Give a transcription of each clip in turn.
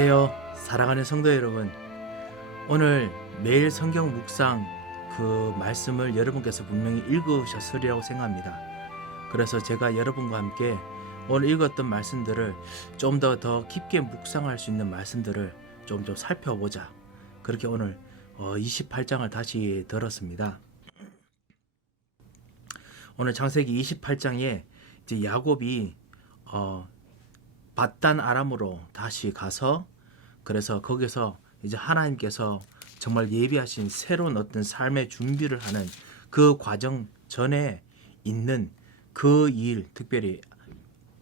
안녕하세요. 사랑하는 성도 여러분. 오늘 매일 성경 묵상 그 말씀을 여러분께서 분명히 읽으셨으리라고 생각합니다. 그래서 제가 여러분과 함께 오늘 읽었던 말씀들을 좀 더 깊게 묵상할 수 있는 말씀들을 좀 살펴보자. 그렇게 오늘 28장을 다시 들었습니다. 오늘 창세기 28장에 이제 야곱이 밧단 아람으로 다시 가서 그래서 거기서 이제 하나님께서 정말 예비하신 새로운 어떤 삶의 준비를 하는 그 과정 전에 있는 그 일, 특별히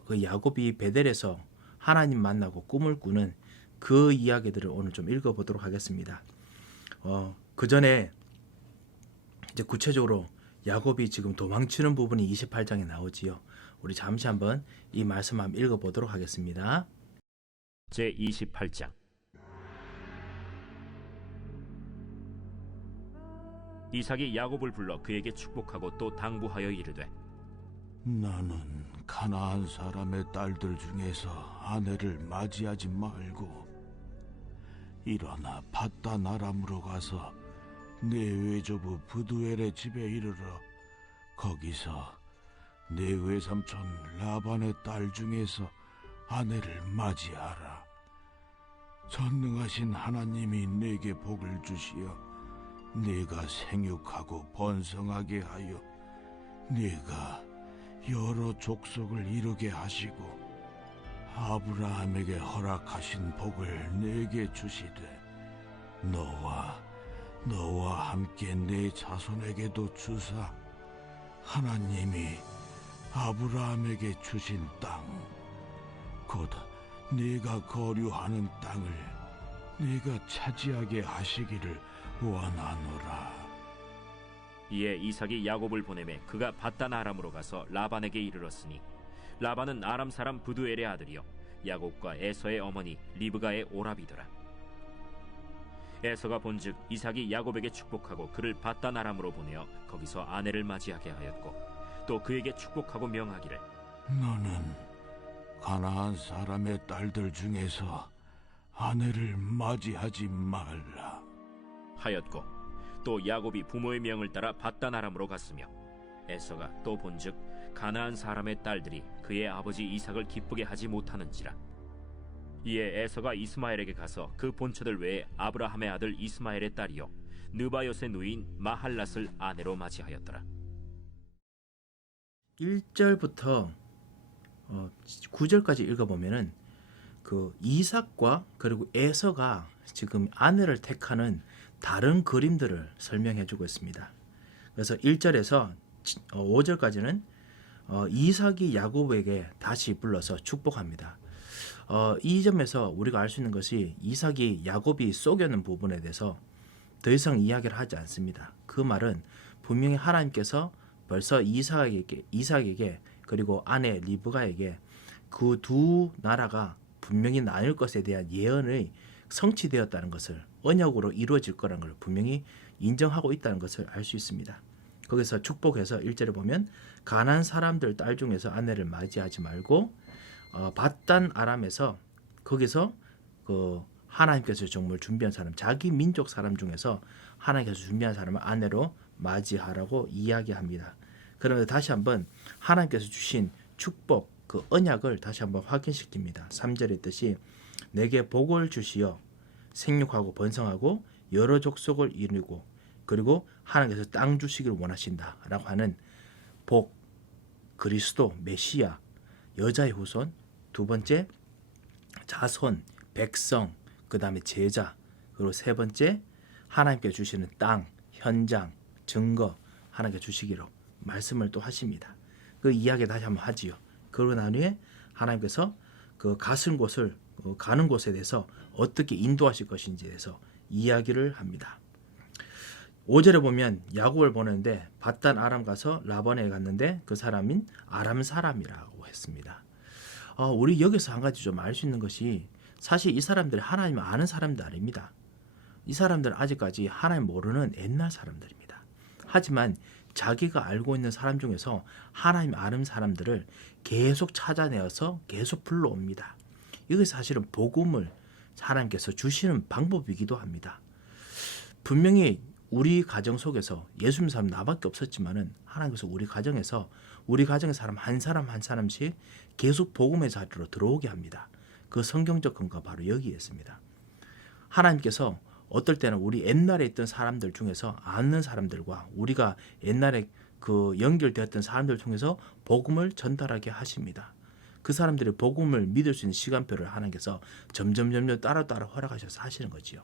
그 야곱이 베델에서 하나님 만나고 꿈을 꾸는 그 이야기들을 오늘 좀 읽어보도록 하겠습니다. 그 전에 이제 구체적으로 야곱이 지금 도망치는 부분이 28장에 나오지요. 우리 잠시 한번 이 말씀 한번 읽어보도록 하겠습니다. 제28장. 이삭이 야곱을 불러 그에게 축복하고 또 당부하여 이르되, 나는 가나안 사람의 딸들 중에서 아내를 맞이하지 말고 일어나 밧단 아람으로 가서 내 외조부 브두엘의 집에 이르러 거기서 내 외삼촌 라반의 딸 중에서 아내를 맞이하라. 전능하신 하나님이 내게 복을 주시어 네가 생육하고 번성하게 하여 네가 여러 족속을 이루게 하시고 아브라함에게 허락하신 복을 내게 주시되 너와 함께 내 자손에게도 주사 하나님이 아브라함에게 주신 땅 곧 네가 거류하는 땅을 네가 차지하게 하시기를 원하노라. 이에 이삭이 야곱을 보내매 그가 밧단 아람으로 가서 라반에게 이르렀으니 라반은 아람 사람 브두엘의 아들이요 야곱과 에서의 어머니 리브가의 오라비더라. 에서가 본즉 이삭이 야곱에게 축복하고 그를 밧단 아람으로 보내어 거기서 아내를 맞이하게 하였고 또 그에게 축복하고 명하기를, 너는 가나안 사람의 딸들 중에서 아내를 맞이하지 말라 하였고 또 야곱이 부모의 명을 따라 밧단 아람으로 갔으며 에서가 또 본즉 가나안 사람의 딸들이 그의 아버지 이삭을 기쁘게 하지 못하는지라. 이에 에서가 이스마엘에게 가서 그 본처들 외에 아브라함의 아들 이스마엘의 딸이요 느바요의 누이인 마할랏을 아내로 맞이하였더라. 1절부터 9절까지 읽어보면은 그 이삭과 그리고 에서가 지금 아내를 택하는 다른 그림들을 설명해주고 있습니다. 그래서 1절에서 5절까지는 이삭이 야곱에게 다시 불러서 축복합니다. 이 점에서 우리가 알 수 있는 것이 이삭이 야곱이 속여는 부분에 대해서 더 이상 이야기를 하지 않습니다. 그 말은 분명히 하나님께서 벌써 이삭에게 그리고 아내 리브가에게 그 두 나라가 분명히 나눌 것에 대한 예언이 성취되었다는 것을, 언약으로 이루어질 거라는 걸 분명히 인정하고 있다는 것을 알 수 있습니다. 거기서 축복해서 1절에 보면 가나안 사람들 딸 중에서 아내를 맞이하지 말고 밧단 아람에서 거기서 그 하나님께서 정말 준비한 사람, 자기 민족 사람 중에서 하나님께서 준비한 사람을 아내로 맞이하라고 이야기합니다. 그러면 다시 한번 하나님께서 주신 축복, 그 언약을 다시 한번 확인시킵니다. 3절의 뜻이 내게 복을 주시어 생육하고 번성하고 여러 족속을 이루고 그리고 하나님께서 땅 주시기를 원하신다 라고 하는 복, 그리스도, 메시아, 여자의 후손, 두 번째 자손, 백성, 그 다음에 제자, 그리고 세 번째 하나님께 주시는 땅, 현장, 증거 하나님께 주시기로 말씀을 또 하십니다. 그 이야기 다시 한번 하지요. 그러고 난 후에 하나님께서 그 가는 곳에 대해서 어떻게 인도하실 것인지에 대해서 이야기를 합니다. 5절에 보면 야곱을 보내는데 밧단 아람 가서 라반에 갔는데 그 사람인 아람 사람이라고 했습니다. 우리 여기서 한 가지 좀 알 수 있는 것이 사실 이 사람들이 하나님을 아는 사람들 아닙니다. 이 사람들은 아직까지 하나님 모르는 옛날 사람들입니다. 하지만 자기가 알고 있는 사람 중에서 하나님 아는 사람들을 계속 찾아내어서 계속 불러옵니다. 이것이 사실은 복음을 하나님께서 주시는 방법이기도 합니다. 분명히 우리 가정 속에서 예수 믿는 사람 나밖에 없었지만은 하나님께서 우리 가정에서 우리 가정의 사람 한 사람씩 계속 복음의 자리로 들어오게 합니다. 그 성경적 근거가 바로 여기에 있습니다. 하나님께서 어떨 때는 우리 옛날에 있던 사람들 중에서 아는 사람들과 우리가 옛날에 그 연결되었던 사람들 통해서 복음을 전달하게 하십니다. 그 사람들이 복음을 믿을 수 있는 시간표를 하나님께서 점점 따로 허락하셔서 하시는 거지요.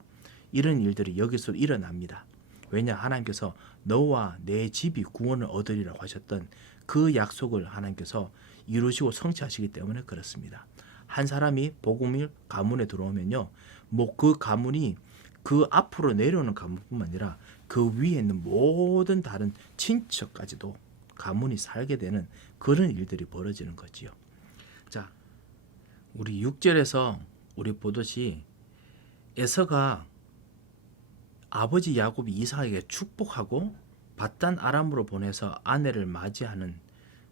이런 일들이 여기서 일어납니다. 왜냐, 하나님께서 너와 내 집이 구원을 얻으리라고 하셨던 그 약속을 하나님께서 이루시고 성취하시기 때문에 그렇습니다. 한 사람이 복음이 가문에 들어오면요, 뭐 그 가문이 그 앞으로 내려오는 가문뿐만 아니라 그 위에 있는 모든 다른 친척까지도 가문이 살게 되는 그런 일들이 벌어지는 거지요. 자, 우리 6절에서 우리 보듯이 에서가 아버지 야곱이 이삭에게 축복하고 밧단 아람으로 보내서 아내를 맞이하는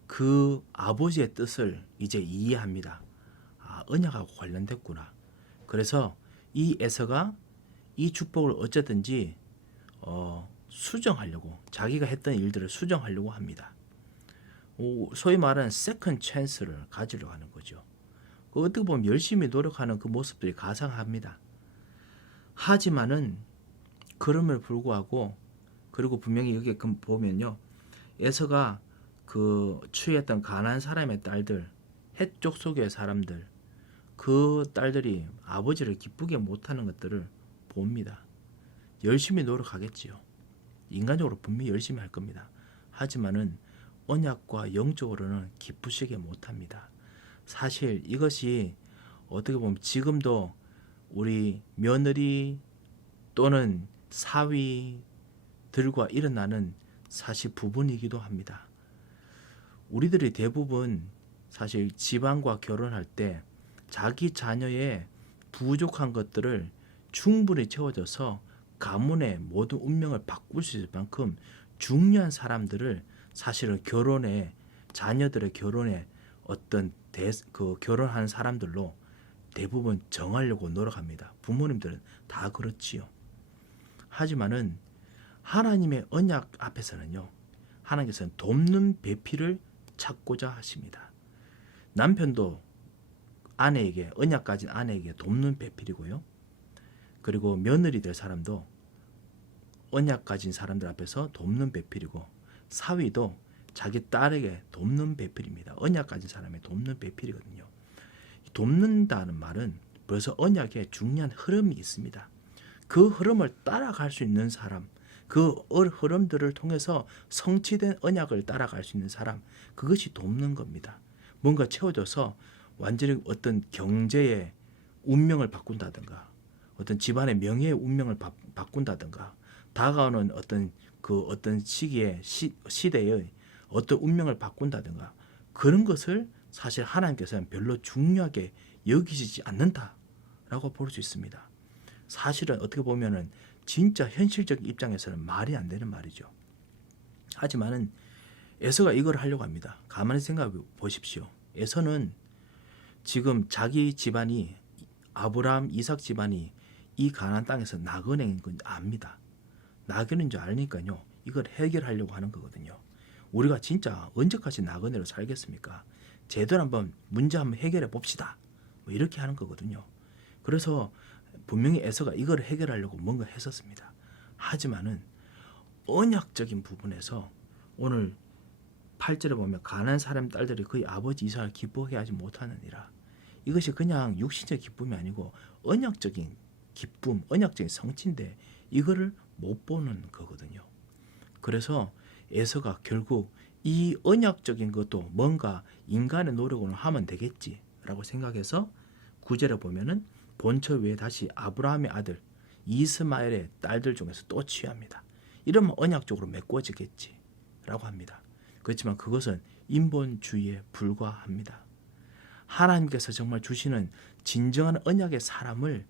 그 아버지의 뜻을 이제 이해합니다. 아, 언약하고 관련됐구나. 그래서 이 에서가 이 축복을 어쨌든지 수정하려고, 자기가 했던 일들을 수정하려고 합니다. 소위 말하는 세컨 찬스를 가지려고 하는 거죠. 어떻게 보면 열심히 노력하는 그 모습들이 가상합니다. 하지만은 그럼에도 불구하고, 그리고 분명히 여기 보면요, 에서가 그 취했던 가나안 사람의 딸들, 헷 족속의 사람들, 그 딸들이 아버지를 기쁘게 못하는 것들을 봅니다. 열심히 노력하겠지요. 인간적으로 분명히 열심히 할 겁니다. 하지만은 언약과 영적으로는 기쁘시게 못합니다. 사실 이것이 어떻게 보면 지금도 우리 며느리 또는 사위들과 일어나는 사실 부분이기도 합니다. 우리들이 대부분 사실 집안과 결혼할 때 자기 자녀의 부족한 것들을 충분히 채워줘서 가문의 모든 운명을 바꿀 수 있을 만큼 중요한 사람들을 사실은 결혼에, 자녀들의 결혼에 어떤 결혼하는 사람들로 대부분 정하려고 노력합니다. 부모님들은 다 그렇지요. 하지만은 하나님의 언약 앞에서는요, 하나님께서는 돕는 배필을 찾고자 하십니다. 남편도 아내에게, 언약 가진 아내에게 돕는 배필이고요. 그리고 며느리 될 사람도 언약 가진 사람들 앞에서 돕는 배필이고, 사위도 자기 딸에게 돕는 배필입니다. 언약 가진 사람의 돕는 배필이거든요. 돕는다는 말은 벌써 언약에 중요한 흐름이 있습니다. 그 흐름을 따라갈 수 있는 사람, 그 흐름들을 통해서 성취된 언약을 따라갈 수 있는 사람, 그것이 돕는 겁니다. 뭔가 채워줘서 완전히 어떤 경제의 운명을 바꾼다든가, 어떤 집안의 명예의 운명을 바꾼다든가, 다가오는 어떤 시기에 시대의 어떤 운명을 바꾼다든가, 그런 것을 사실 하나님께서는 별로 중요하게 여기시지 않는다라고 볼 수 있습니다. 사실은 어떻게 보면은 진짜 현실적 입장에서는 말이 안 되는 말이죠. 하지만은 에서가 이걸 하려고 합니다. 가만히 생각해 보십시오. 에서는 지금 자기 집안이, 아브라함, 이삭 집안이 이 가나안 땅에서 나그네인 건 압니다. 나그네인 줄 아니까요, 이걸 해결하려고 하는 거거든요. 우리가 진짜 언제까지 나그네로 살겠습니까? 제대로 문제 한번 해결해 봅시다, 뭐 이렇게 하는 거거든요. 그래서 분명히 에서가 이걸 해결하려고 뭔가 했었습니다. 하지만은 언약적인 부분에서 오늘 8절에 보면 가나안 사람 딸들이 그의 아버지 이삭을 기쁘게 하지 못하느니라. 이것이 그냥 육신적 기쁨이 아니고 언약적인 기쁨, 언약적인 성취인데 이거를 못 보는 거거든요. 그래서 에서가 결국 이 언약적인 것도 뭔가 인간의 노력으로 하면 되겠지라고 생각해서 9절에 보면은 본처 외에 다시 아브라함의 아들 이스마엘의 딸들 중에서 또 취합니다. 이러면 언약적으로 메꿔지겠지라고 합니다. 그렇지만 그것은 인본주의에 불과합니다. 하나님께서 정말 주시는 진정한 언약의 사람을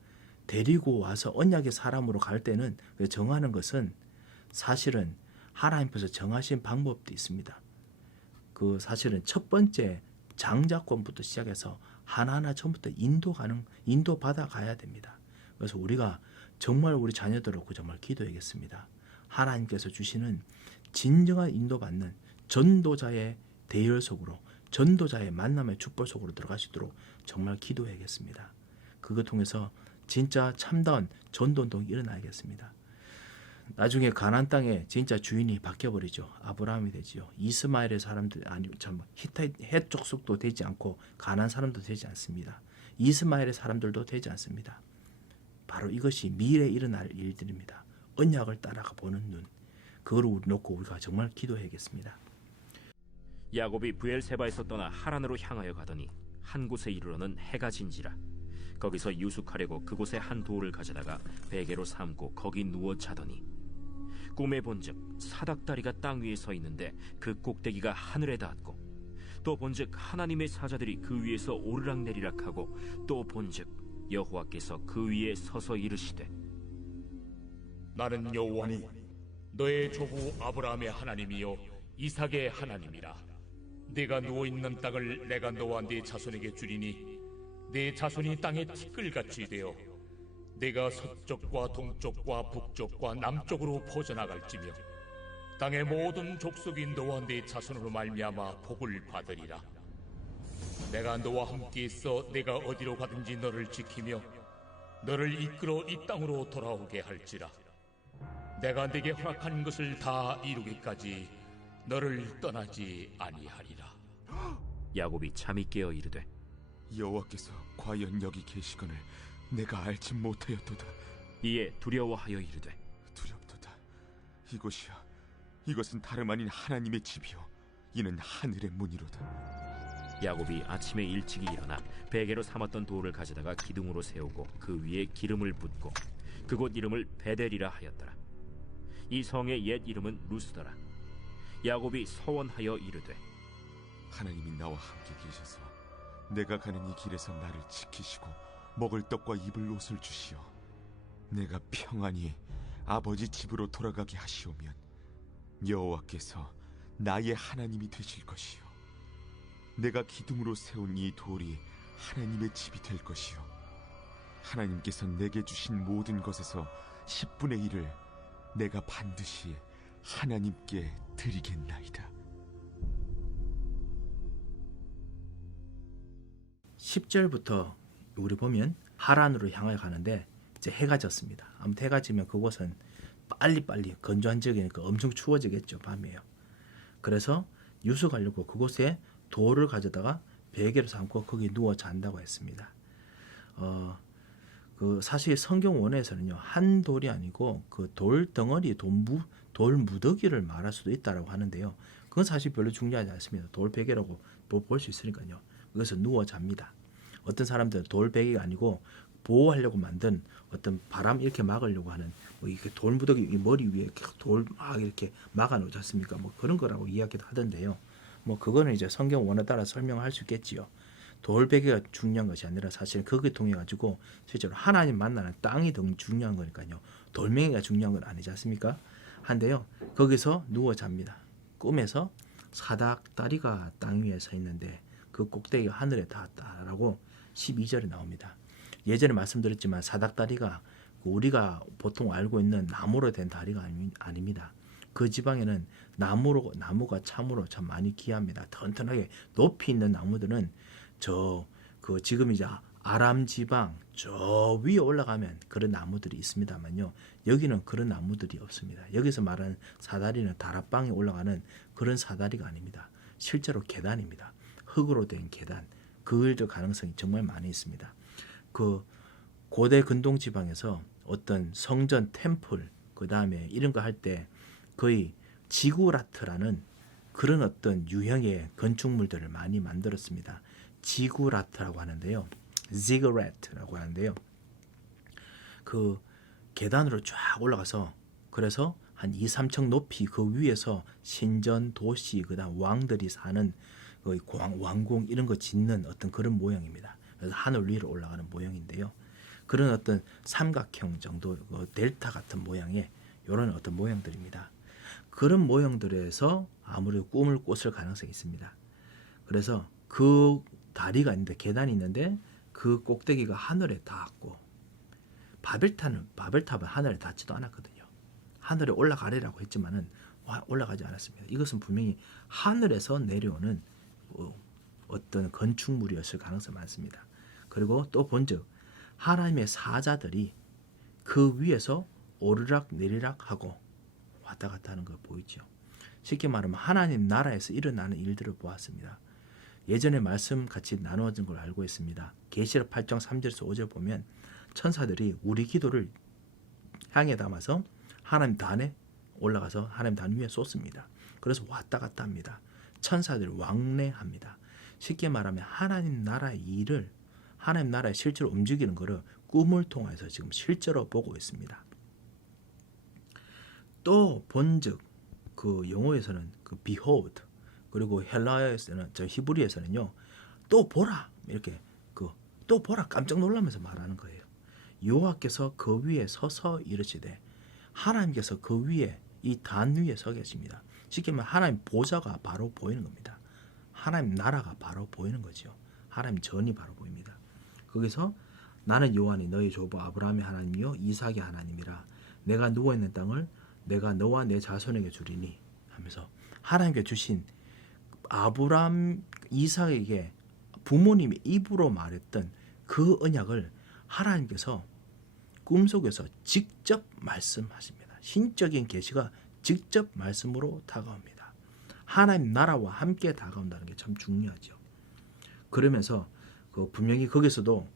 데리고 와서 언약의 사람으로 갈 때는 정하는 것은 사실은 하나님께서 정하신 방법도 있습니다. 그 사실은 첫 번째 장자권부터 시작해서 하나하나 처음부터 인도 받아 가야 됩니다. 그래서 우리가 정말 우리 자녀들을 놓고 정말 기도해야겠습니다. 하나님께서 주시는 진정한 인도받는 전도자의 대열 속으로, 전도자의 만남의 축복 속으로 들어갈 수 있도록 정말 기도해야겠습니다. 그것 통해서 진짜 참다운 전도운동이 일어나야겠습니다. 나중에 가나안 땅에 진짜 주인이 바뀌어버리죠. 아브라함이 되지요. 이스마엘의 사람들, 아니 참 헷 족속도 되지 않고 가나안 사람도 되지 않습니다. 이스마엘의 사람들도 되지 않습니다. 바로 이것이 미래에 일어날 일들입니다. 언약을 따라가 보는 눈, 그걸 놓고 우리가 정말 기도해야겠습니다. 야곱이 브엘세바에서 떠나 하란으로 향하여 가더니 한 곳에 이르러는 해가 진지라. 거기서 유숙하려고 그곳에 한 돌을 가져다가 베개로 삼고 거기 누워 자더니 꿈에 본즉 사닥다리가 땅 위에 서 있는데 그 꼭대기가 하늘에 닿았고, 또 본즉 하나님의 사자들이 그 위에서 오르락내리락 하고, 또 본즉 여호와께서 그 위에 서서 이르시되 나는 여호와니 너의 조부 아브라함의 하나님이요 이삭의 하나님이라. 네가 누워있는 땅을 내가 너와 네 자손에게 주리니 네 자손이 땅에 티끌같이 되어 네가 서쪽과 동쪽과 북쪽과 남쪽으로 퍼져나갈지며 땅의 모든 족속이 너와 네 자손으로 말미암아 복을 받으리라. 내가 너와 함께 있어 내가 어디로 가든지 너를 지키며 너를 이끌어 이 땅으로 돌아오게 할지라. 내가 네게 허락한 것을 다 이루기까지 너를 떠나지 아니하리라. 야곱이 잠이 깨어 이르되 여호와께서 과연 여기 계시거늘 내가 알지 못하였도다. 이에 두려워하여 이르되 두렵도다. 이곳이야, 이것은 다름 아닌 하나님의 집이요 이는 하늘의 문이로다. 야곱이 아침에 일찍이 일어나 베개로 삼았던 돌을 가져다가 기둥으로 세우고 그 위에 기름을 붓고 그곳 이름을 베델이라 하였더라. 이 성의 옛 이름은 루스더라. 야곱이 서원하여 이르되 하나님이 나와 함께 계셔서 내가 가는 이 길에서 나를 지키시고 먹을 떡과 입을 옷을 주시어 내가 평안히 아버지 집으로 돌아가게 하시오면 여호와께서 나의 하나님이 되실 것이요 내가 기둥으로 세운 이 돌이 하나님의 집이 될 것이요 하나님께서 내게 주신 모든 것에서 10분의 1을 내가 반드시 하나님께 드리겠나이다. 10절부터 우리 보면 하란으로 향하여 가는데 이제 해가 졌습니다. 아무튼 해가 지면 그곳은 빨리빨리 건조한 지역이니까 엄청 추워지겠죠. 밤이에요. 그래서 유숙하려고 그곳에 돌을 가져다가 베개로 삼고 거기 누워 잔다고 했습니다. 그 사실 성경 원에서는요 한 돌이 아니고 그 돌 덩어리, 돌 무더기를 말할 수도 있다라고 하는데요. 그건 사실 별로 중요하지 않습니다. 돌 베개라고 볼 수 있으니까요. 그래서 누워 잡니다. 어떤 사람들은 돌 베개가 아니고 보호하려고 만든 어떤 바람 이렇게 막으려고 하는 뭐 이렇게 돌 무더기 머리 위에 돌 막 이렇게 막아 놓지 않습니까? 뭐 그런 거라고 이야기도 하던데요. 뭐 그거는 이제 성경 원에 따라 설명할 수 있겠지요. 돌 베개가 중요한 것이 아니라 사실 그걸 통해 가지고 실제로 하나님 만나는 땅이 더 중요한 거니까요. 돌멩이가 중요한 건 아니지 않습니까? 한데요. 거기서 누워 잡니다. 꿈에서 사닥다리가 땅 위에 서 있는데 그 꼭대기가 하늘에 닿았다라고 12절에 나옵니다. 예전에 말씀드렸지만 사닥다리가 우리가 보통 알고 있는 나무로 된 다리가 아닙니다. 그 지방에는 나무가 참으로 참 많이 귀합니다. 튼튼하게 높이 있는 나무들은 지금 이제 아람 지방 저 위에 올라가면 그런 나무들이 있습니다만요. 여기는 그런 나무들이 없습니다. 여기서 말하는 사다리는 다락방에 올라가는 그런 사다리가 아닙니다. 실제로 계단입니다. 흙으로 된 계단. 그일도 가능성이 정말 많이 있습니다. 그 고대 근동 지방에서 어떤 성전 템플 그 다음에 이런 거 할 때 거의 지구라트라는 그런 어떤 유형의 건축물들을 많이 만들었습니다. 지구라트라고 하는데요. 지그레트라고 하는데요. 그 계단으로 쫙 올라가서 그래서 한 2, 3층 높이 그 위에서 신전, 도시, 그다음 왕들이 사는 왕궁 이런 거 짓는 어떤 그런 모양입니다. 그래서 하늘 위로 올라가는 모양인데요. 그런 어떤 삼각형 정도 델타 같은 모양의 이런 어떤 모양들입니다. 그런 모형들에서 아무래도 꿈을 꿨을 가능성이 있습니다. 그래서 그 다리가 있는데 계단이 있는데 그 꼭대기가 하늘에 닿았고 바벨탑은 하늘에 닿지도 않았거든요. 하늘에 올라가리라고 했지만은 올라가지 않았습니다. 이것은 분명히 하늘에서 내려오는 어떤 건축물이었을 가능성이 많습니다. 그리고 또 본즉 하나님의 사자들이 그 위에서 오르락 내리락 하고 왔다 갔다 하는 걸 보이죠. 쉽게 말하면 하나님 나라에서 일어나는 일들을 보았습니다. 예전에 말씀 같이 나누어진 걸 알고 있습니다. 계시록 8장 3절에서 5절 보면 천사들이 우리 기도를 향해 담아서 하나님 단에 올라가서 하나님 단 위에 쏟습니다. 그래서 왔다 갔다 합니다. 천사들이 왕래합니다. 쉽게 말하면 하나님 나라의 일을 하나님 나라에 실제로 움직이는 것을 꿈을 통해서 지금 실제로 보고 있습니다. 또 본즉 그 영어에서는 그 behold 그리고 헬라어에서는 저 히브리에서는요 또 보라 이렇게 또 보라 깜짝 놀라면서 말하는 거예요. 여호와께서 그 위에 서서 이르시되 하나님께서 그 위에 이 단 위에 서 계십니다. 쉽게 말하면 하나님 보좌가 바로 보이는 겁니다. 하나님 나라가 바로 보이는 거죠. 하나님 전이 바로 보입니다. 거기서 나는 여호와니 너희 조부 아브라함의 하나님이요 이삭의 하나님이라 내가 누워있는 땅을 내가 너와 내 자손에게 주리니 하면서 하나님께 주신 아브라함 이삭에게 부모님이 입으로 말했던 그 언약을 하나님께서 꿈속에서 직접 말씀하십니다. 신적인 계시가 직접 말씀으로 다가옵니다. 하나님 나라와 함께 다가온다는 게 참 중요하죠. 그러면서 분명히 거기서도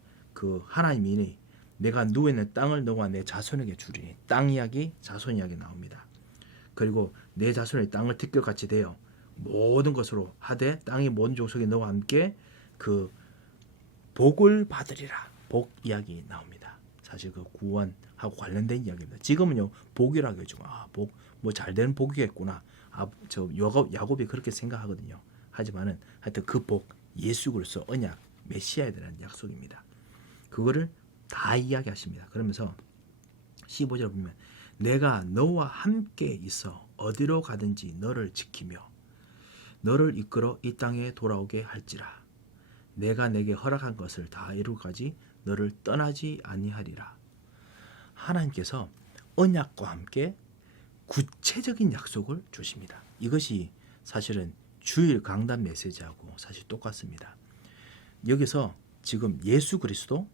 하나님이 내가 누워있는 땅을 너와 내 자손에게 주리니 땅 이야기, 자손 이야기 나옵니다. 그리고 내 자손의 땅을 티끌같이 되어 모든 것으로 하되 땅의 모든 족속이 너와 함께 복을 받으리라. 복 이야기 나옵니다. 사실 구원하고 관련된 이야기입니다. 지금은요 복이라고 해주고 복 뭐 잘되는 복이겠구나. 저 야곱이 그렇게 생각하거든요. 하지만은 하여튼 그 복 예수 그리스도 언약 메시아에 대한 약속입니다. 그거를 다 이야기하십니다. 그러면서 15절 보면 내가 너와 함께 있어 어디로 가든지 너를 지키며 너를 이끌어 이 땅에 돌아오게 할지라 내가 내게 허락한 것을 다 이루기까지 너를 떠나지 아니하리라. 하나님께서 언약과 함께 구체적인 약속을 주십니다. 이것이 사실은 주일 강단 메시지하고 사실 똑같습니다. 여기서 지금 예수 그리스도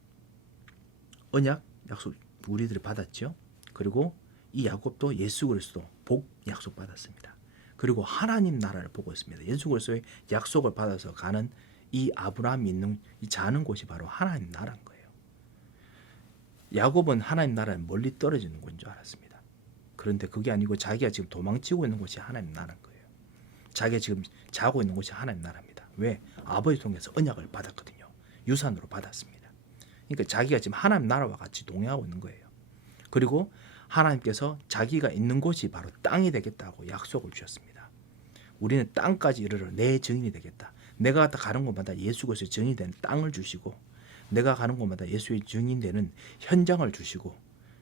언약 약속 우리들이 받았죠. 그리고 이 야곱도 예수 그리스도 복 약속 받았습니다. 그리고 하나님 나라를 보고 있습니다. 예수 그리스도의 약속을 받아서 가는 이 아브라함이 있는 이 자는 곳이 바로 하나님 나라인 거예요. 야곱은 하나님 나라에 멀리 떨어지는 곳인 줄 알았습니다. 그런데 그게 아니고 자기가 지금 도망치고 있는 곳이 하나님 나라인 거예요. 자기가 지금 자고 있는 곳이 하나님 나라입니다. 왜? 아버지 통해서 언약을 받았거든요. 유산으로 받았습니다. 그러니까 자기가 지금 하나님 나라와 같이 동행하고 있는 거예요. 그리고 하나님께서 자기가 있는 곳이 바로 땅이 되겠다고 약속을 주셨습니다. 우리는 땅까지 이르러 내 증인이 되겠다. 내가 가는 곳마다 예수 그리스도의 증인이 되는 땅을 주시고 내가 가는 곳마다 예수의 증인이 되는 현장을 주시고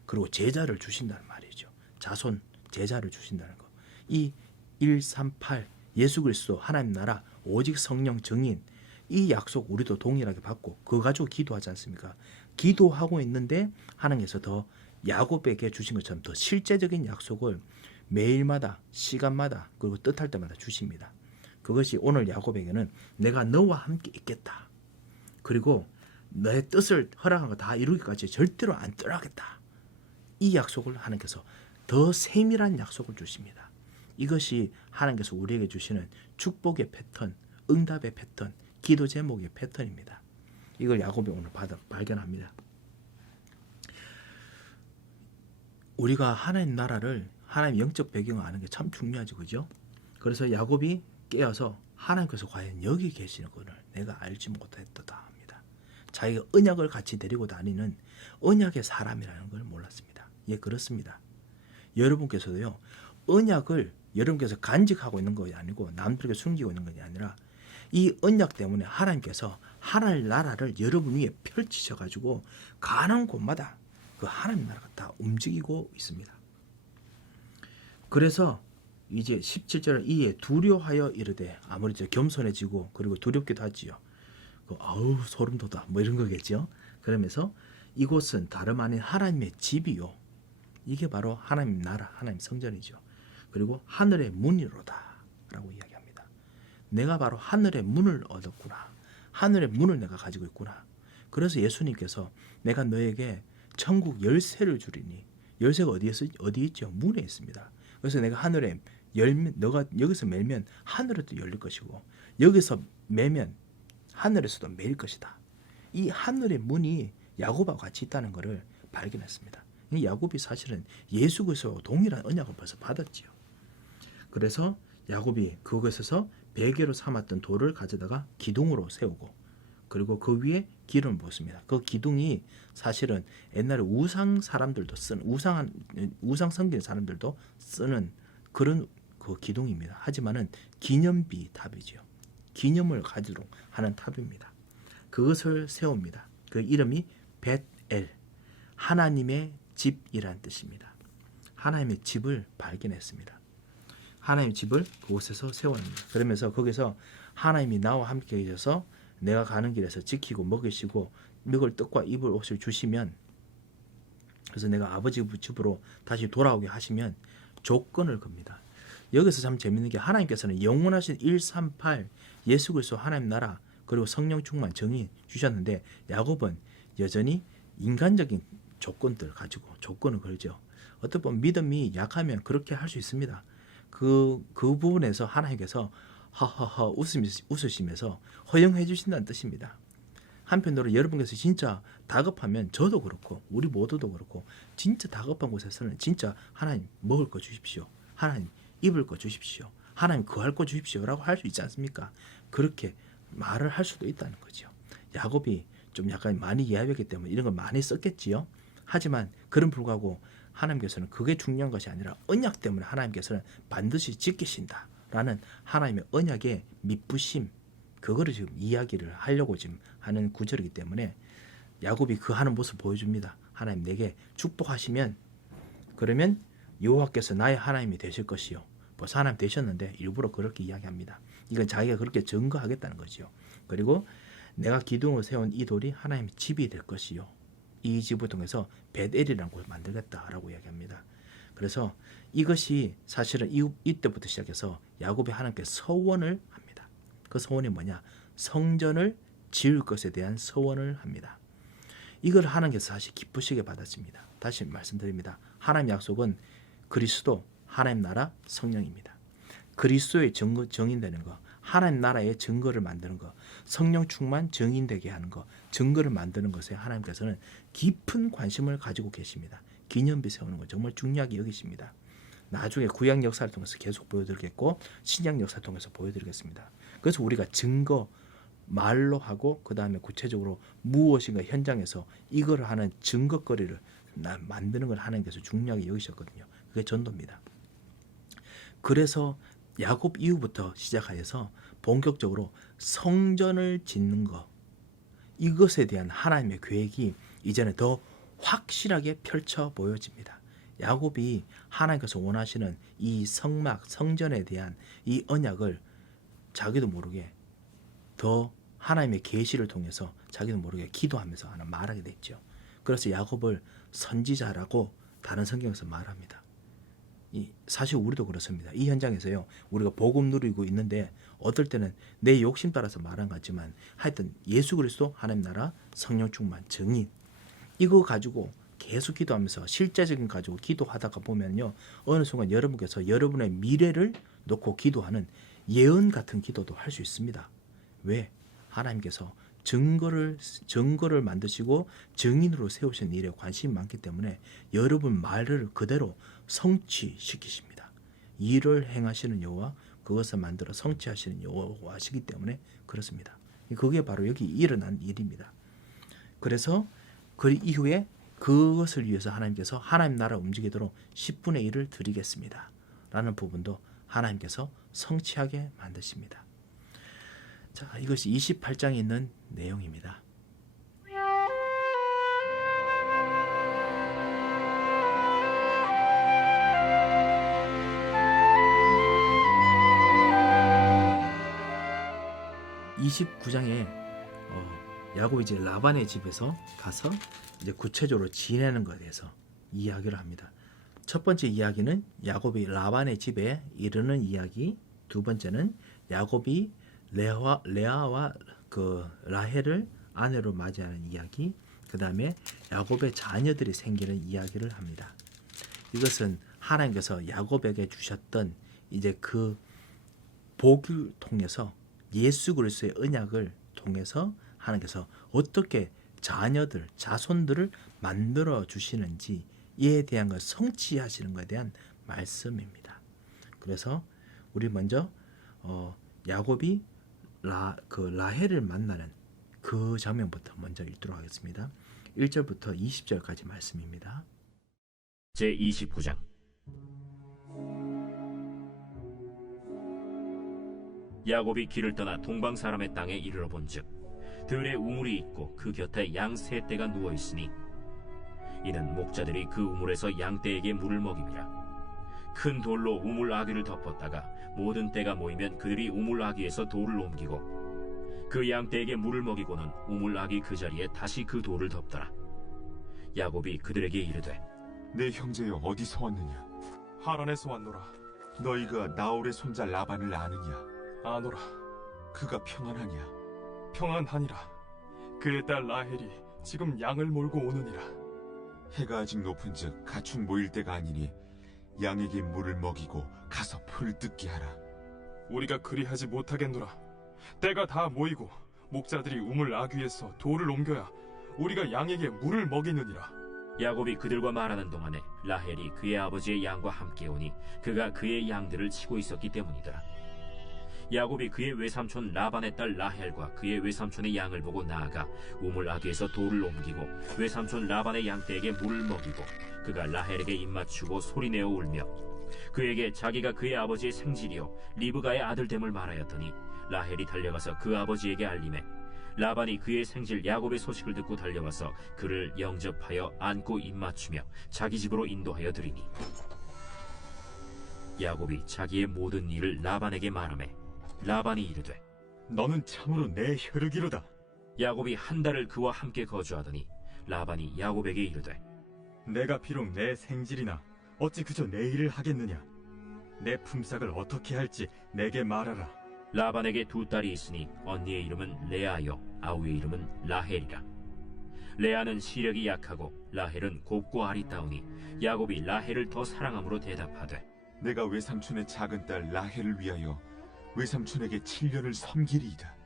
그리고 제자를 주신다는 말이죠. 자손 제자를 주신다는 거. 이 138 예수 그리스도 하나님 나라 오직 성령 증인 이 약속 우리도 동일하게 받고 그거 가지고 기도하지 않습니까? 기도하고 있는데 하나님께서 더 야곱에게 주신 것처럼 더 실제적인 약속을 매일마다 시간마다 그리고 뜻할 때마다 주십니다. 그것이 오늘 야곱에게는 내가 너와 함께 있겠다. 그리고 너의 뜻을 허락한 거 다 이루기까지 절대로 안 떠나겠다. 이 약속을 하나님께서 더 세밀한 약속을 주십니다. 이것이 하나님께서 우리에게 주시는 축복의 패턴, 응답의 패턴, 기도 제목의 패턴입니다. 이걸 야곱이 오늘 발견합니다. 우리가 하나님 나라를 하나님 영적 배경을 아는 게 참 중요하죠. 그죠? 그래서 야곱이 깨어서 하나님께서 과연 여기 계시는 것을 내가 알지 못했다 합니다. 자기가 언약을 같이 데리고 다니는 언약의 사람이라는 걸 몰랐습니다. 예, 그렇습니다. 여러분께서도요. 언약을 여러분께서 간직하고 있는 것이 아니고 남들에게 숨기고 있는 것이 아니라 이 언약 때문에 하나님께서 하나님 나라를 여러분 위에 펼치셔가지고 가는 곳마다 그 하나님 나라가 다 움직이고 있습니다. 그래서 이제 17절 이에 두려워하여 이르되 아무리 겸손해지고 그리고 두렵기도 하지요. 아우 소름 돋아 뭐 이런 거겠죠. 그러면서 이곳은 다름 아닌 하나님의 집이요. 이게 바로 하나님 나라, 하나님 성전이죠. 그리고 하늘의 문이로다 라고 이야기합니다. 내가 바로 하늘의 문을 얻었구나. 하늘의 문을 내가 가지고 있구나. 그래서 예수님께서 내가 너에게 천국 열쇠를 주리니, 열쇠가 어디 있죠? 문에 있습니다. 그래서 내가 하늘에 열면, 너가 여기서 매면 하늘에도 열릴 것이고, 여기서 매면 하늘에서도 매일 것이다. 이 하늘의 문이 야곱하고 같이 있다는 것을 발견했습니다. 이 야곱이 사실은 예수 그리스도와 동일한 언약을 벌써 받았지요. 그래서 야곱이 그곳에서 베개로 삼았던 돌을 가져다가 기둥으로 세우고, 그리고 그 위에 기름을 붓습니다. 그 기둥이 사실은 옛날에 우상 사람들도 쓰는, 우상 섬기는 사람들도 쓰는 그런 그 기둥입니다. 하지만은 기념비 탑이죠. 기념을 가지도록 하는 탑입니다. 그것을 세웁니다. 그 이름이 벳엘, 하나님의 집이라는 뜻입니다. 하나님의 집을 발견했습니다. 하나님의 집을 그곳에서 세웠습니다. 그러면서 거기서 하나님이 나와 함께 계셔서 내가 가는 길에서 지키고 먹이시고 먹을 떡과 입을 옷을 주시면, 그래서 내가 아버지 집으로 다시 돌아오게 하시면 조건을 겁니다. 여기서 참 재밌는 게 하나님께서는 영원하신 138 예수 그리스도 하나님 나라 그리고 성령 충만 정의 주셨는데, 야곱은 여전히 인간적인 조건들 가지고 조건을 걸죠. 어떻게 보면 믿음이 약하면 그렇게 할 수 있습니다. 그 부분에서 하나님께서 하하하 웃으시면서 허용해 주신다는 뜻입니다. 한편으로 여러분께서 진짜 다급하면, 저도 그렇고 우리 모두도 그렇고 진짜 다급한 곳에서는 진짜 하나님 먹을 거 주십시오, 하나님 입을 거 주십시오, 하나님 거할 거 주십시오 라고 할 수 있지 않습니까? 그렇게 말을 할 수도 있다는 거죠. 야곱이 좀 약간 많이 이해했기 때문에 이런 걸 많이 썼겠지요. 하지만 그런 불구하고 하나님께서는 그게 중요한 것이 아니라 언약 때문에 하나님께서는 반드시 지키신다라는 하나님의 언약의 믿부심, 그거를 지금 이야기를 하려고 지금 하는 구절이기 때문에 야곱이 그 하는 모습 보여줍니다. 하나님 내게 축복하시면, 그러면 여호와께서 나의 하나님이 되실 것이요. 벌써 하나님 되셨는데 일부러 그렇게 이야기합니다. 이건 자기가 그렇게 증거하겠다는 거지요. 그리고 내가 기둥으로 세운 이 돌이 하나님의 집이 될 것이요. 이 집을 통해서 벳엘이라는 곳을 만들겠다라고 이야기합니다. 그래서 이것이 사실은 이때부터 시작해서 야곱이 하나님께 서원을 합니다. 그 서원이 뭐냐? 성전을 지을 것에 대한 서원을 합니다. 이걸 하나님께서 사실 기쁘시게 받았습니다. 다시 말씀드립니다. 하나님 약속은 그리스도, 하나님 나라, 성령입니다. 그리스도의 정인되는 거, 하나님 나라의 증거를 만드는 거, 성령 충만 정인되게 하는 거, 증거를 만드는 것에 하나님께서는 깊은 관심을 가지고 계십니다. 기념비 세우는 거 정말 중요하게 여기십니다. 나중에 구약 역사를 통해서 계속 보여드리겠고 신약 역사를 통해서 보여드리겠습니다. 그래서 우리가 증거 말로 하고 그 다음에 구체적으로 무엇인가 현장에서 이걸 하는 증거거리를 만드는 걸 하나님께서 중요하게 여기셨거든요. 그게 전도입니다. 그래서 야곱 이후부터 시작하여서 본격적으로 성전을 짓는 것, 이것에 대한 하나님의 계획이 이제는 더 확실하게 펼쳐 보여집니다. 야곱이 하나님께서 원하시는 이 성막, 성전에 대한 이 언약을 자기도 모르게 더 하나님의 계시를 통해서 자기도 모르게 기도하면서 하나 말하게 됐죠. 그래서 야곱을 선지자라고 다른 성경에서 말합니다. 사실 우리도 그렇습니다. 이 현장에서요, 우리가 복음 누리고 있는데 어떨 때는 내 욕심 따라서 말한 것 같지만 하여튼 예수 그리스도 하나님 나라 성령 충만 증인, 이거 가지고 계속 기도하면서 실제적인 가지고 기도하다가 보면요, 어느 순간 여러분께서 여러분의 미래를 놓고 기도하는 예언 같은 기도도 할 수 있습니다. 왜? 하나님께서 증거를 만드시고 증인으로 세우신 일에 관심이 많기 때문에 여러분 말을 그대로 성취시키십니다. 일을 행하시는 여호와, 그것을 만들어 성취하시는 여호와시기 때문에 그렇습니다. 그게 바로 여기 일어난 일입니다. 그래서 그 이후에 그것을 위해서 하나님께서 하나님 나라 움직이도록 10분의 1을 드리겠습니다 라는 부분도 하나님께서 성취하게 만드십니다. 자, 이것이 28장에 있는 내용입니다. (29장에) 야곱이 이제 라반의 집에서 가서 이제 구체적으로 지내는 것에 대해서 이야기를 합니다. 첫 번째 이야기는 야곱이 라반의 집에 이르는 이야기, 두 번째는 야곱이 레아와 그 라헬을 아내로 맞이하는 이야기, 그 다음에 야곱의 자녀들이 생기는 이야기를 합니다. 이것은 하나님께서 야곱에게 주셨던 이제 그 복을 통해서 예수 그리스도의 언약을 통해서 하나님께서 어떻게 자손들을 만들어 주시는지 이에 대한 걸 성취하시는 것에 대한 말씀입니다. 그래서 우리 먼저 야곱이 라헬을 만나는 그 장면부터 먼저 읽도록 하겠습니다. 1절부터 20절까지 말씀입니다. 제29장. 야곱이 길을 떠나 동방 사람의 땅에 이르러 본즉 들에 우물이 있고 그 곁에 양 세 떼가 누워 있으니 이는 목자들이 그 우물에서 양 떼에게 물을 먹임이라. 큰 돌로 우물 아귀를 덮었다가 모든 떼가 모이면 그들이 우물 아귀에서 돌을 옮기고 그 양 떼에게 물을 먹이고는 우물 아귀 그 자리에 다시 그 돌을 덮더라. 야곱이 그들에게 이르되 내 형제여 어디서 왔느냐? 하란에서 왔노라. 너희가 나홀의 손자 라반을 아느냐? 아노라. 그가 평안하냐? 평안하니라. 그의 딸 라헬이 지금 양을 몰고 오느니라. 해가 아직 높은즉 가축 모일 때가 아니니 양에게 물을 먹이고 가서 풀을 뜯게 하라. 우리가 그리하지 못하겠노라. 때가 다 모이고 목자들이 우물 아귀에서 돌을 옮겨야 우리가 양에게 물을 먹이느니라. 야곱이 그들과 말하는 동안에 라헬이 그의 아버지의 양과 함께 오니 그가 그의 양들을 치고 있었기 때문이더라. 야곱이 그의 외삼촌 라반의 딸 라헬과 그의 외삼촌의 양을 보고 나아가 우물 아귀에서 돌을 옮기고 외삼촌 라반의 양떼에게 물을 먹이고 그가 라헬에게 입맞추고 소리내어 울며 그에게 자기가 그의 아버지의 생질이요 리브가의 아들됨을 말하였더니 라헬이 달려가서 그 아버지에게 알림해 라반이 그의 생질 야곱의 소식을 듣고 달려와서 그를 영접하여 안고 입맞추며 자기 집으로 인도하여 드리니 야곱이 자기의 모든 일을 라반에게 말하매 라반이 이르되 너는 참으로 내 혈육이로다. 야곱이 한 달을 그와 함께 거주하더니 라반이 야곱에게 이르되 내가 비록 내 생질이나 어찌 그저 내 일을 하겠느냐. 내 품삯을 어떻게 할지 내게 말하라. 라반에게 두 딸이 있으니 언니의 이름은 레아요 아우의 이름은 라헬이라. 레아는 시력이 약하고 라헬은 곱고 아리따우니 야곱이 라헬을 더 사랑함으로 대답하되 내가 외삼촌의 작은 딸 라헬을 위하여 외삼촌에게 7년을 섬기리이다.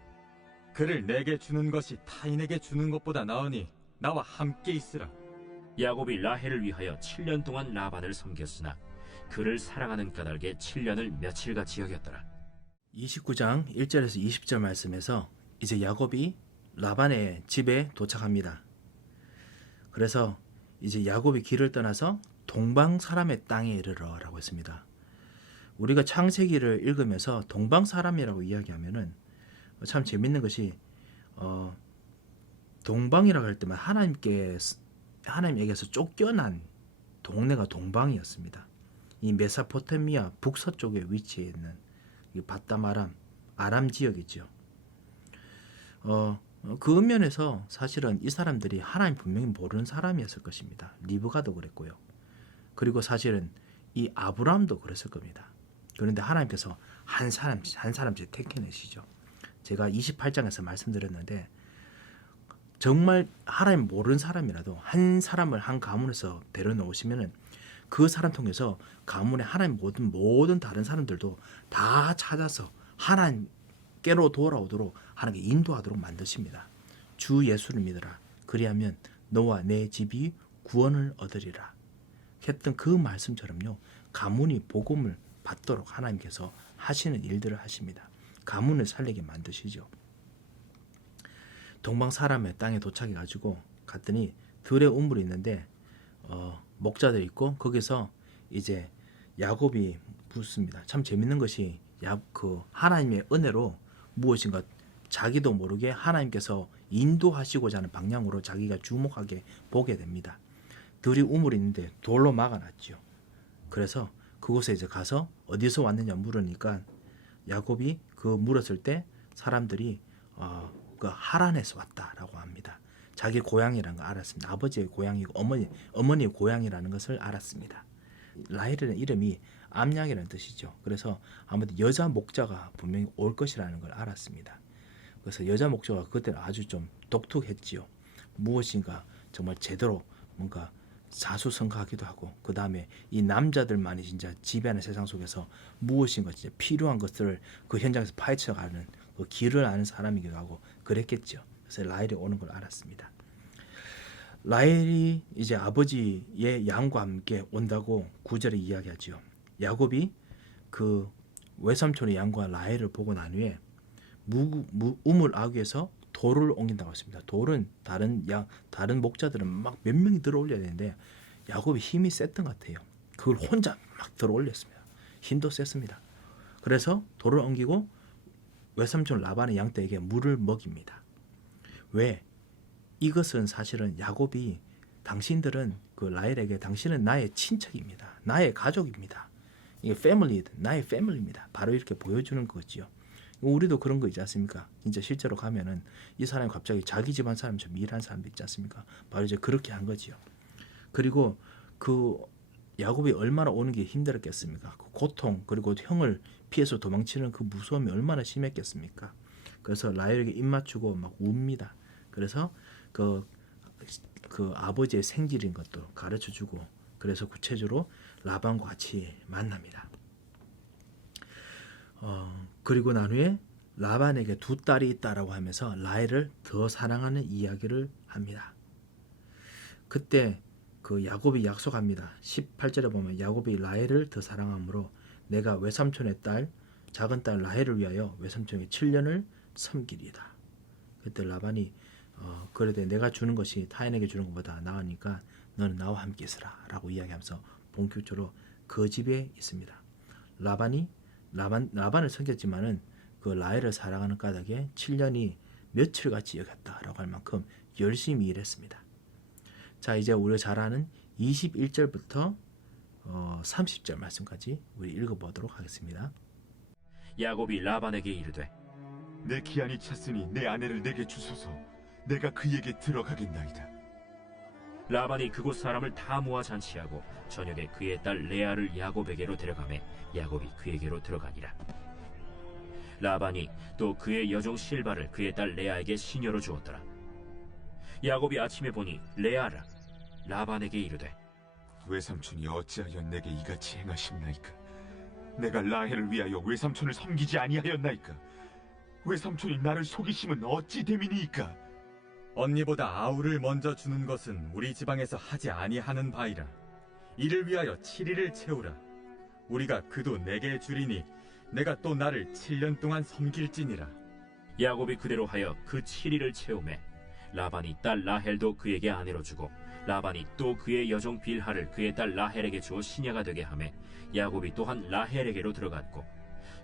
그를 내게 주는 것이 타인에게 주는 것보다 나으니 나와 함께 있으라. 야곱이 라헬을 위하여 7년 동안 라반을 섬겼으나 그를 사랑하는 까닭에 7년을 며칠같이 여겼더라. 29장 1절에서 20절 말씀에서 이제 야곱이 라반의 집에 도착합니다. 그래서 이제 야곱이 길을 떠나서 동방 사람의 땅에 이르러라고 했습니다. 우리가 창세기를 읽으면서 동방 사람이라고 이야기하면은 참 재밌는 것이 동방이라고 할 때만 하나님에게서 쫓겨난 동네가 동방이었습니다. 이 메소포타미아 북서쪽에 위치해 있는 바담 아람 지역이죠. 그 면에서 사실은 이 사람들이 하나님 분명히 모르는 사람이었을 것입니다. 리브가도 그랬고요. 그리고 사실은 이 아브라함도 그랬을 겁니다. 그런데 하나님께서 한 사람씩 택해내시죠. 제가 28장에서 말씀드렸는데 정말 하나님 모르는 사람이라도 한 사람을 한 가문에서 데려놓으시면은 그 사람 통해서 가문의 하나님 모든 다른 사람들도 다 찾아서 하나님께로 돌아오도록 하나님께 인도하도록 만드십니다. 주 예수를 믿으라. 그리하면 너와 내 집이 구원을 얻으리라. 했던 그 말씀처럼요. 가문이 복음을 받도록 하나님께서 하시는 일들을 하십니다. 가문을 살리게 만드시죠. 동방 사람의 땅에 도착해가지고 갔더니 들에 우물이 있는데 목자들이 있고 거기서 이제 야곱이 묻습니다. 참 재밌는 것이 하나님의 은혜로 무엇인가 자기도 모르게 하나님께서 인도하시고자 하는 방향으로 자기가 주목하게 보게 됩니다. 들이 우물이 있는데 돌로 막아놨죠. 그래서 그곳에 이제 가서 어디서 왔느냐 물으니까 야곱이 그 물었을 때 사람들이 그 하란에서 왔다라고 합니다. 자기 고향이라는 걸 알았습니다. 아버지의 고향이고 어머니의 고향이라는 것을 알았습니다. 라헬의 이름이 암양이라는 뜻이죠. 그래서 아무튼 여자 목자가 분명히 올 것이라는 걸 알았습니다. 그래서 여자 목자가 그때 아주 좀 독특했지요. 무엇인가 정말 제대로 뭔가 자수성가하기도 하고, 그 다음에 이 남자들만이 진짜 지배하는 세상 속에서 무엇인가 진짜 필요한 것들을 그 현장에서 파헤쳐가는 그 길을 아는 사람이기도 하고 그랬겠죠. 그래서 라헬이 오는 걸 알았습니다. 라헬이 이제 아버지의 양과 함께 온다고 9절에 이야기하죠. 야곱이 그 외삼촌의 양과 라헬을 보고 난 후에 우물 아귀에서 돌을 옮긴다고 했습니다. 돌은 다른 목자들은 막 몇 명이 들어 올려야 되는데 야곱이 힘이 셌던 것 같아요. 그걸 혼자 막 들어 올렸습니다. 힘도 셌습니다. 그래서 돌을 옮기고 외삼촌 라반의 양떼에게 물을 먹입니다. 왜? 이것은 사실은 야곱이 당신들은 그 라헬에게 당신은 나의 친척입니다. 나의 가족입니다. 이게 패밀리, 나의 패밀리입니다. 바로 이렇게 보여주는 거지요. 우리도 그런 거 있지 않습니까? 진짜 실제로 가면은 이 사람이 갑자기 자기 집안 사람처럼 일하는 사람도 있지 않습니까? 바로 이제 그렇게 한 거지요. 그리고 그 야곱이 얼마나 오는 게 힘들었겠습니까? 그 고통, 그리고 형을 피해서 도망치는 그 무서움이 얼마나 심했겠습니까? 그래서 라헬에게 입 맞추고 막 웁니다. 그래서 그 아버지의 생질인 것도 가르쳐주고, 그래서 구체적으로 라반과 같이 만납니다. 그리고 난 후에 라반에게 두 딸이 있다라고 하면서 라헬을 더 사랑하는 이야기를 합니다. 그때 그 야곱이 약속합니다. 18절에 보면 야곱이 라헬을 더 사랑함으로 내가 외삼촌의 딸 작은 딸 라헬을 위하여 외삼촌에게 7년을 섬기리이다. 그때 라반이 그래도 내가 주는 것이 타인에게 주는 것보다 나으니까 너는 나와 함께 있으라 라고 이야기하면서 본격적으로 그 집에 있습니다. 라반을 섬겼지만은 그 라헬을 사랑하는 까닭에 7년이 며칠같이 여겼다라고 할 만큼 열심히 일했습니다. 자, 이제 우리가 잘 아는 21절부터 30절 말씀까지 우리 읽어보도록 하겠습니다. 야곱이 라반에게 이르되 내 기한이 찼으니 내 아내를 내게 주소서. 내가 그에게 들어가겠나이다. 라반이 그곳 사람을 다 모아 잔치하고 저녁에 그의 딸 레아를 야곱에게로 데려가매 야곱이 그에게로 들어가니라. 라반이 또 그의 여종 실바를 그의 딸 레아에게 시녀로 주었더라. 야곱이 아침에 보니 레아라. 라반에게 이르되 외삼촌이 어찌하여 내게 이같이 행하십나이까? 내가 라헬을 위하여 외삼촌을 섬기지 아니하였나이까? 외삼촌이 나를 속이심은 어찌 됨이니이까? 언니보다 아우를 먼저 주는 것은 우리 지방에서 하지 아니하는 바이라. 이를 위하여 7일을 채우라. 우리가 그도 내게 주리니 내가 또 나를 7년 동안 섬길지니라. 야곱이 그대로 하여 그 7일을 채우매 라반이 딸 라헬도 그에게 아내로 주고 라반이 또 그의 여종 빌하를 그의 딸 라헬에게 주어 시녀가 되게 하매 야곱이 또한 라헬에게로 들어갔고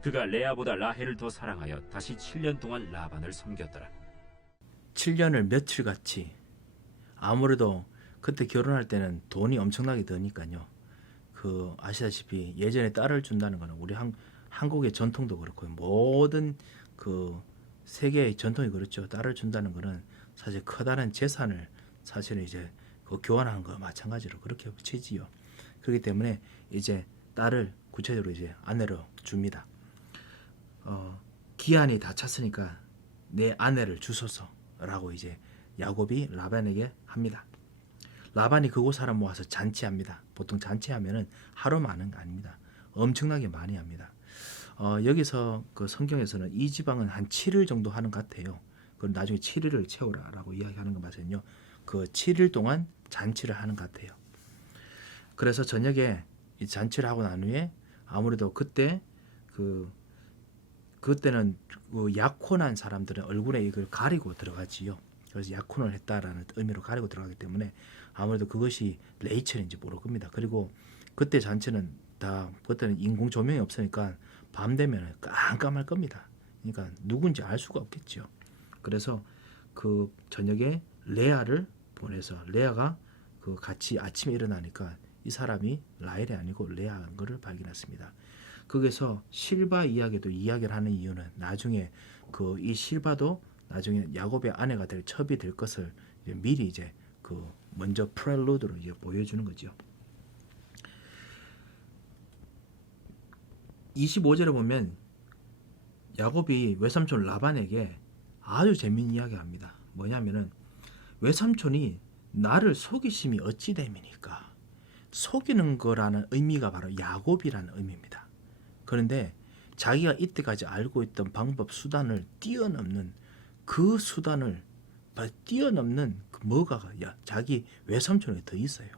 그가 레아보다 라헬을 더 사랑하여 다시 7년 동안 라반을 섬겼더라. 7년을 며칠같이, 아무래도 그때 결혼할 때는 돈이 엄청나게 드니까요. 그 아시다시피 예전에 딸을 준다는 거는 우리 한국의 전통도 그렇고 모든 그 세계의 전통이 그렇죠. 딸을 준다는 거는 사실 커다란 재산을 사실은 이제 그 교환하는 거 마찬가지로 그렇게 치지요. 그렇기 때문에 이제 딸을 구체적으로 이제 아내로 줍니다. 기한이 다 찼으니까 내 아내를 주소서라고 이제 야곱이 라반에게 합니다. 라반이 그곳 사람 모아서 잔치합니다. 보통 잔치하면은 하루만은 아닙니다. 엄청나게 많이 합니다. 여기서 그 성경에서는 이 지방은 한 7일 정도 하는 것 같아요. 그럼 나중에 7일을 채우라라고 이야기하는 거 맞으면요. 그 7일 동안 잔치를 하는 것 같아요. 그래서 저녁에 이 잔치를 하고 난 후에 아무래도 그때는 그 약혼한 사람들은 얼굴에 이걸 가리고 들어가지요. 그래서 약혼을 했다라는 의미로 가리고 들어가기 때문에 아무래도 그것이 레이첼인지 모를 겁니다. 그리고 그때 잔치는 그때는 인공 조명이 없으니까 밤 되면 깜깜할 겁니다. 그러니까 누군지 알 수가 없겠죠. 그래서 그 저녁에 레아를 보내서 레아가 그 같이 아침에 일어나니까 이 사람이 라헬이 아니고 레아인 것을 발견했습니다. 거기서 실바 이야기도 이야기를 하는 이유는 나중에 이 실바도 나중에 야곱의 아내가 될 첩이 될 것을 미리 이제 그 먼저 프렐루드로 이제 보여주는 거죠. 25절에 보면 야곱이 외삼촌 라반에게 아주 재미있는 이야기를 합니다. 뭐냐면은 외삼촌이 나를 속이심이 어찌 됨이니까. 속이는 거라는 의미가 바로 야곱이라는 의미입니다. 그런데 자기가 이때까지 알고 있던 방법 수단을 뛰어넘는 그 수단을 뛰어넘는 그 뭐가 자기 외삼촌에 더 있어요.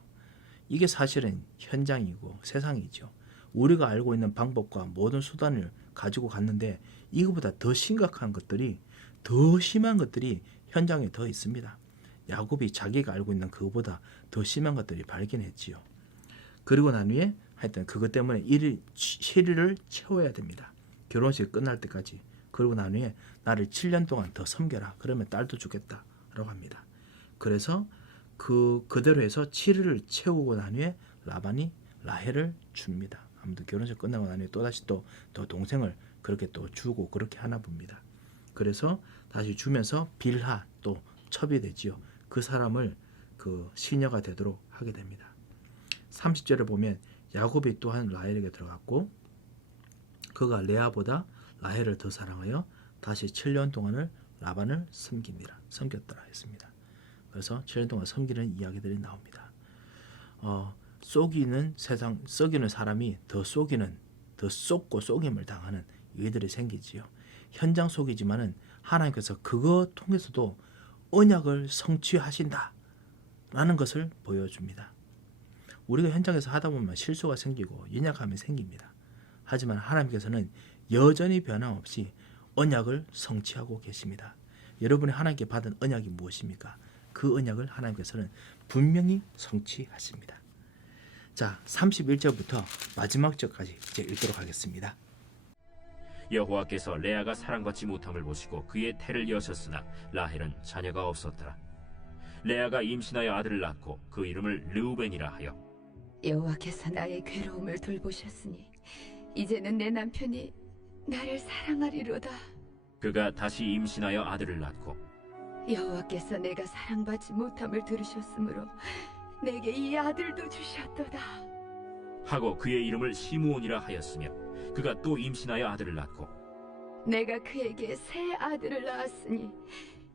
이게 사실은 현장이고 세상이죠. 우리가 알고 있는 방법과 모든 수단을 가지고 갔는데 이거보다 더 심각한 것들이 더 심한 것들이 현장에 더 있습니다. 야곱이 자기가 알고 있는 그거보다 더 심한 것들이 발견했지요. 그리고 난 후에 하여튼 그것 때문에 시리를 채워야 됩니다. 결혼식 끝날 때까지. 그리고 난 후에 나를 7년 동안 더 섬겨라. 그러면 딸도 주겠다라고 합니다. 그래서 그대로 해서 7일을 채우고 난 후에 라반이 라헬을 줍니다. 아무튼 결혼식 끝나고 난 후에 또다시 또 동생을 그렇게 또 주고 그렇게 하나 봅니다. 그래서 다시 주면서 빌하 또 첩이 되지요. 그 사람을 그 시녀가 되도록 하게 됩니다. 30절에 보면 야곱이 또한 라헬에게 들어갔고 그가 레아보다 라헬을 더 사랑하여 다시 7년 동안을 라반을 섬겼더라 했습니다. 그래서 7년 동안 섬기는 이야기들이 나옵니다. 썩이는 사람이 더 쏟고 속임을 당하는 일들이 생기지요. 현장 속이지만은 하나님께서 그거 통해서도 언약을 성취하신다 라는 것을 보여줍니다. 우리가 현장에서 하다 보면 실수가 생기고 연약함이 생깁니다. 하지만 하나님께서는 여전히 변함없이 언약을 성취하고 계십니다. 여러분이 하나님께 받은 언약이 무엇입니까? 그 언약을 하나님께서는 분명히 성취하십니다. 자, 31절부터 마지막 절까지 이제 읽도록 하겠습니다. 여호와께서 레아가 사랑받지 못함을 보시고 그의 태를 여셨으나 라헬은 자녀가 없었더라. 레아가 임신하여 아들을 낳고 그 이름을 르우벤이라 하여 여호와께서 나의 괴로움을 돌보셨으니 이제는 내 남편이 나를 사랑하리로다. 그가 다시 임신하여 아들을 낳고 여호와께서 내가 사랑받지 못함을 들으셨으므로 내게 이 아들도 주셨도다. 하고 그의 이름을 시므온이라 하였으며 그가 또 임신하여 아들을 낳고 내가 그에게 새 아들을 낳았으니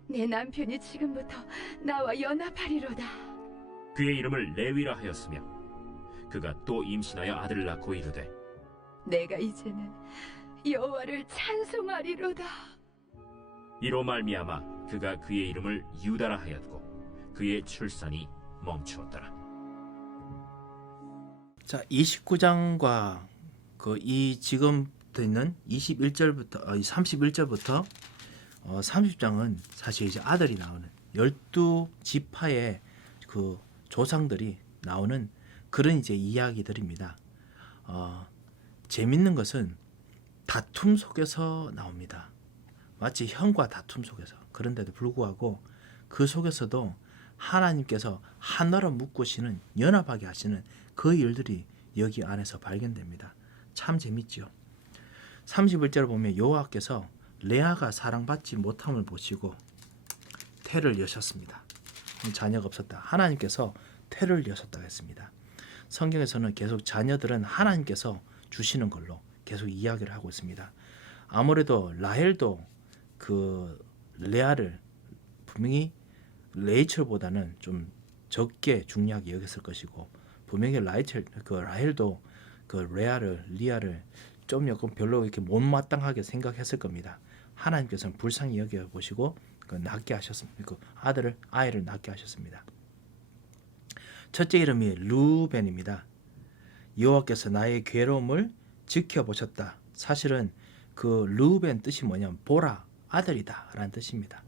내 남편이 지금부터 나와 연합하리로다. 그의 이름을 레위라 하였으며 그가 또 임신하여 아들을 낳고 이르되 내가 이제는 여호와를 찬송하리로다. 이로 말미암아 그가 그의 이름을 유다라 하였고 그의 출산이 멈추었더라. 자, 29장과 이 지금 있는 21절부터 31절부터 30장은 사실 이제 아들이 나오는 12지파의 그 조상들이 나오는 그런 이제 이야기들입니다. 재밌는 것은 다툼 속에서 나옵니다. 마치 형과 다툼 속에서. 그런데도 불구하고 그 속에서도 하나님께서 하나로 묶으시는 연합하게 하시는 그 일들이 여기 안에서 발견됩니다. 참 재밌죠. 31절을 보면 여호와께서 레아가 사랑받지 못함을 보시고 태를 여셨습니다. 자녀가 없었다. 하나님께서 태를 여셨다고 했습니다. 성경에서는 계속 자녀들은 하나님께서 주시는 걸로 계속 이야기를 하고 있습니다. 아무래도 라헬도 그 레아를 분명히 레이첼보다는 좀 적게 중요하게 여겼을 것이고 분명히 라헬도 그 리아를 좀 약간 별로 이렇게 못마땅하게 생각했을 겁니다. 하나님께서는 불쌍히 여겨 보시고 낳게 하셨습니다. 그 아이를 낳게 하셨습니다. 첫째 이름이 르우벤입니다. 여호와께서 나의 괴로움을 지켜보셨다. 사실은 그 르우벤 뜻이 뭐냐면 보라, 아들이다 라는 뜻입니다.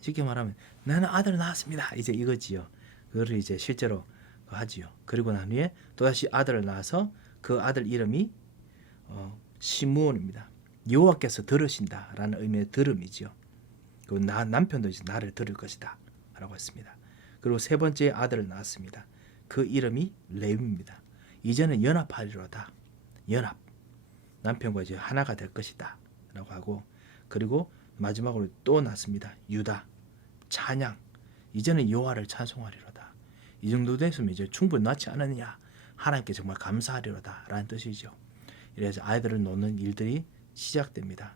쉽게 말하면 나는 아들을 낳았습니다. 이제 이거지요. 그거를 이제 실제로 하지요. 그리고 난 후에 또다시 아들을 낳아서 그 아들 이름이 시므온입니다. 여호와께서 들으신다 라는 의미의 들음이지요. 그 남편도 이제 나를 들을 것이다 라고 했습니다. 그리고 세 번째 아들을 낳았습니다. 그 이름이 레위입니다. 이제는 연합하리로다. 연합. 남편과 이제 하나가 될 것이다 라고 하고, 그리고 마지막으로 또 낳습니다. 유다. 찬양. 이제는 여호와를 찬송하리로다. 이 정도 됐으면 이제 충분히 낫지 않느냐, 하나님께 정말 감사하리로다 라는 뜻이죠. 이래서 아이들을 놓는 일들이 시작됩니다.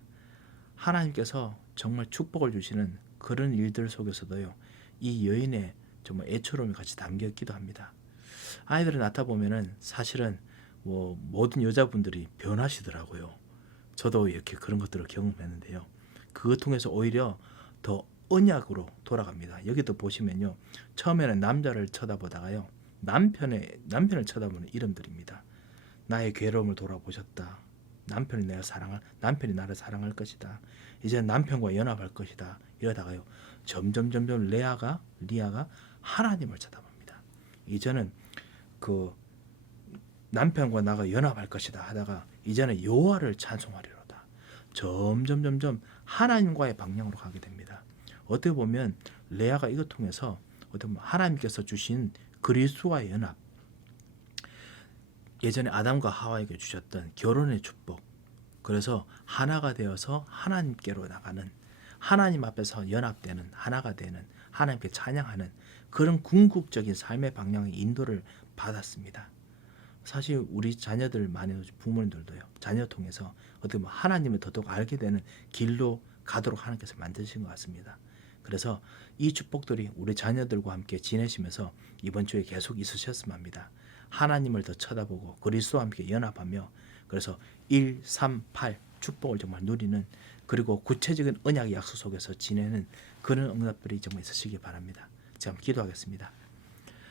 하나님께서 정말 축복을 주시는 그런 일들 속에서도요, 이 여인의 정말 애처로움이 같이 담겨 있기도 합니다. 아이들을 낳다 보면은 사실은 모든 여자분들이 변하시더라고요. 저도 이렇게 그런 것들을 경험했는데요. 그것 통해서 오히려 더 언약으로 돌아갑니다. 여기도 보시면요, 처음에는 남자를 쳐다보다가요, 남편을 쳐다보는 이름들입니다. 나의 괴로움을 돌아보셨다. 남편이 나를 사랑할 것이다. 이제 남편과 연합할 것이다. 이러다가요, 점점 리아가 하나님을 쳐다봅니다. 이제는 그 남편과 나가 연합할 것이다 하다가 이제는 여호와를 찬송하리로다. 점점 하나님과의 방향으로 가게 됩니다. 어떻게 보면 레아가 이것 통해서 어떻게 보면 하나님께서 주신 그리스도와의 연합, 예전에 아담과 하와에게 주셨던 결혼의 축복, 그래서 하나가 되어서 하나님께로 나가는, 하나님 앞에서 연합되는, 하나가 되는, 하나님께 찬양하는 그런 궁극적인 삶의 방향의 인도를 받았습니다. 사실 우리 자녀들, 많은 부모님들도요, 자녀 통해서 어떻게 보면 하나님을 더더욱 알게 되는 길로 가도록 하나님께서 만드신 것 같습니다. 그래서 이 축복들이 우리 자녀들과 함께 지내시면서 이번 주에 계속 있으셨으면 합니다. 하나님을 더 쳐다보고 그리스도와 함께 연합하며, 그래서 1, 3, 8 축복을 정말 누리는, 그리고 구체적인 언약의 약속 속에서 지내는 그런 응답들이 정말 있으시기 바랍니다. 제가 한번 기도하겠습니다.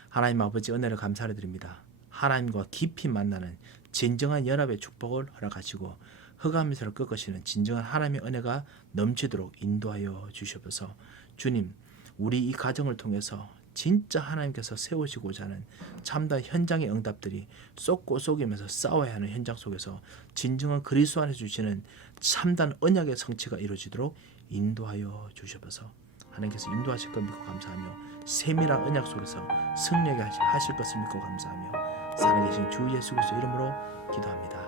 하나님 아버지, 은혜를 감사를 드립니다. 하나님과 깊이 만나는 진정한 연합의 축복을 허락하시고 흑암 미세를 꺾으시는 진정한 하나님의 은혜가 넘치도록 인도하여 주시옵소서. 주님, 우리 이 가정을 통해서 진짜 하나님께서 세우시고자 하는 참다운 현장의 응답들이 쏟고 쏘기면서 싸워야 하는 현장 속에서 진정한 그리스도 안에 주시는 참다운 언약의 성취가 이루어지도록 인도하여 주시옵소서. 하나님께서 인도하실 것 믿고 감사하며 세밀한 언약 속에서 승리하게 하실 것을 믿고 감사하며 살아계신 주 예수 그리스도 이름으로 기도합니다.